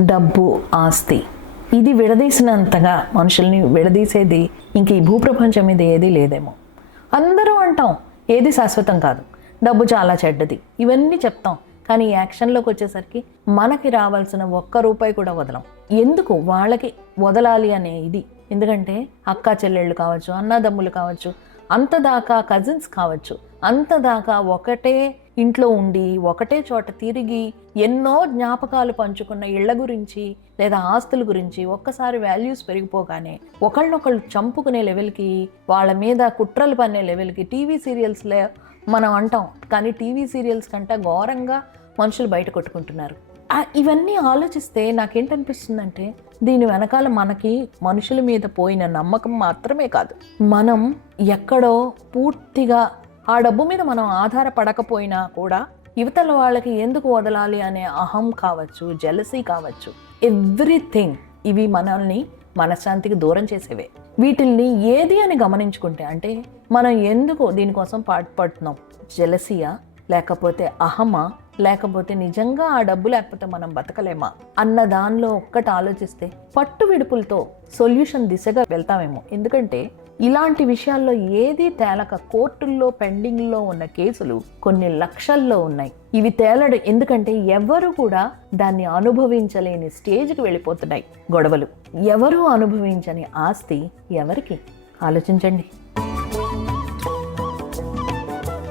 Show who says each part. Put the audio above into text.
Speaker 1: డబ్బు ఆస్తి. ఇది విడదీసినంతగా మనుషుల్ని విడదీసేది ఇంక ఈ భూప్రపంచం మీద ఏదీ లేదేమో. అందరూ అంటాం ఏది శాశ్వతం కాదు. డబ్బు చాలా చెడ్డది. ఇవన్నీ చెప్తాం. కానీ యాక్షన్లోకి వచ్చేసరికి మనకి రావాల్సిన ఒక్క రూపాయి కూడా వదలం. ఎందుకు? వాళ్ళకి వదలాలి అనే ఇది. ఎందుకంటే అక్క చెల్లెళ్ళు కావచ్చు అన్నదమ్ములు కావచ్చు అంతదాకా కజిన్స్ కావచ్చు. అంతదాకా ఒకటే ఇంట్లో ఉండి ఒకటే చోట తిరిగి ఎన్నో జ్ఞాపకాలు పంచుకున్న ఇళ్ళ గురించి లేదా ఆస్తుల గురించి ఒక్కసారి వాల్యూస్ పెరిగిపోగానే ఒకళ్ళనొకళ్ళు చంపుకునే లెవెల్కి వాళ్ళ మీద కుట్రలు పన్నే లెవెల్కి టీవీ సీరియల్స్లో మనం అంటాం. కానీ టీవీ సీరియల్స్ కంటే ఘోరంగా మనుషులు బయట కొట్టుకుంటున్నారు. ఇవన్నీ ఆలోచిస్తే నాకేంటనిపిస్తుందంటే దీని వెనకాల మనకి మనుషుల మీద పోయిన నమ్మకం మాత్రమే కాదు. మనం ఎక్కడో పూర్తిగా ఆ డబ్బు మీద మనం ఆధారపడకపోయినా కూడా యువతల వాళ్ళకి ఎందుకు వదలాలి అనే అహం కావచ్చు జెలసీ కావచ్చు ఎవ్రీథింగ్ ఇవి మనల్ని మనశ్శాంతికి దూరం చేసేవే. వీటిల్ని ఏది అని గమనించుకుంటే అంటే మనం ఎందుకు దీనికోసం పాటుపడుతున్నాం? జెలసియా లేకపోతే అహమా లేకపోతే నిజంగా ఆ డబ్బు లేకపోతే మనం బతకలేమా? అన్న దానిలో ఒక్కటి ఆలోచిస్తే పట్టు విడుపులతో సొల్యూషన్ దిశగా వెళ్తామేమో. ఎందుకంటే ఇలాంటి విషయాల్లో ఏది తేలక కోర్టుల్లో పెండింగ్లో ఉన్న కేసులు కొన్ని లక్షల్లో ఉన్నాయి. ఇవి తేలడు ఎందుకంటే ఎవరు కూడా దాన్ని అనుభవించలేని స్టేజ్కి వెళ్ళిపోతున్నాయి గొడవలు. ఎవరు అనుభవించని ఆస్తి ఎవరికి? ఆలోచించండి.